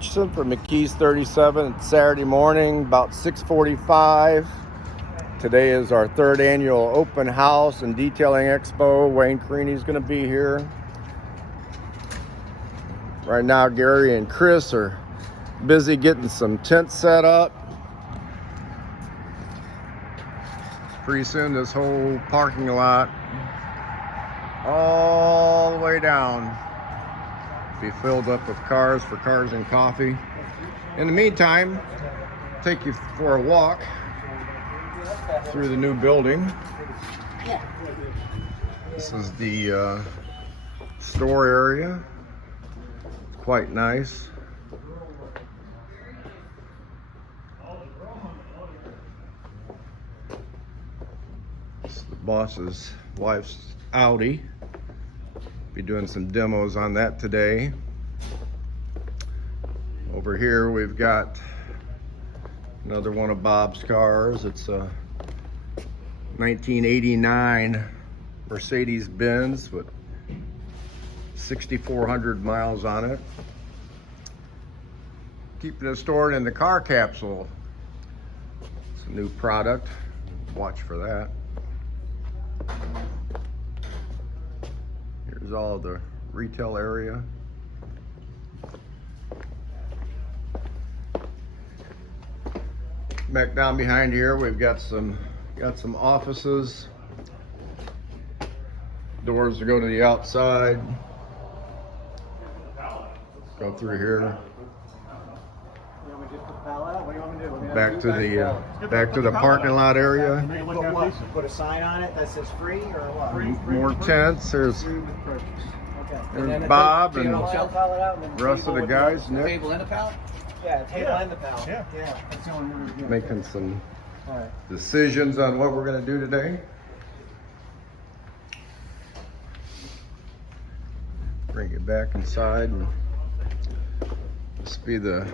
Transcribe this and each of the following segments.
Atchison from McKees 37. It's Saturday morning, about 6:45. Today is our third annual open house and detailing expo. Wayne Creaney's going to be here. Right now, Gary and Chris are busy getting some tents set up. Pretty soon, this whole parking lot, all the way down, be filled up with cars for cars and coffee. In the meantime, take you for a walk through the new building. This is the store area. It's quite nice. This is the boss's wife's Audi. Be doing some demos on that today. Over here we've got another one of Bob's cars. It's a 1989 Mercedes-Benz with 6,400 miles on it. Keeping it stored in the car capsule. It's a new product. Watch for that. Here's all the retail area. Back down behind here, we've got some offices. Doors to go to the outside. Go through here. Back to the parking lot area. Put a sign on it that says free or what? More tents. There's Bob and the rest of the guys. Nick. Table and a pallet? Yeah, table and the pallet. Yeah. That's the only one we're doing. Making some decisions on what we're going to do today. Bring it back inside. And this will be the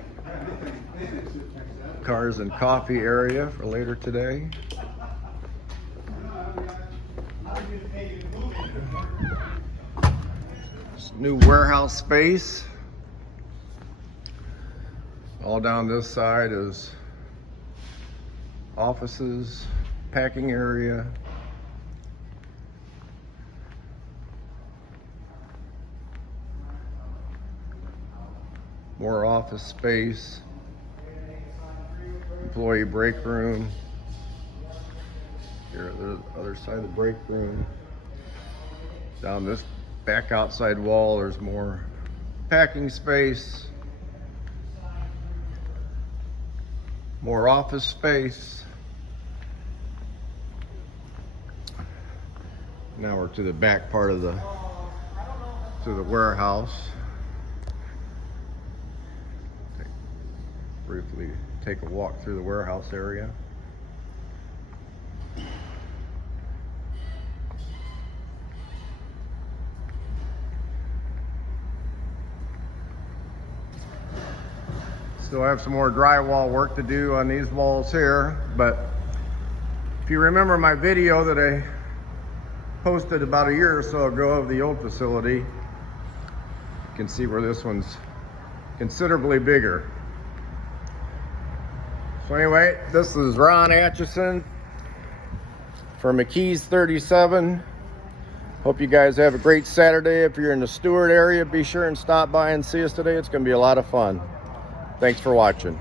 cars and coffee area for later today. This new warehouse space. All down this side is offices, packing area. More office space. Employee break room. Here, the other side of the break room. Down this back outside wall, there's more packing space. More office space. Now we're to the back part of the warehouse. Briefly take a walk through the warehouse area. Still have some more drywall work to do on these walls here, but if you remember my video that I posted about a year or so ago of the old facility, you can see where this one's considerably bigger. So anyway, this is Ron Atchison from McKees 37. Hope you guys have a great Saturday. If you're in the Stewart area, be sure and stop by and see us today. It's going to be a lot of fun. Thanks for watching.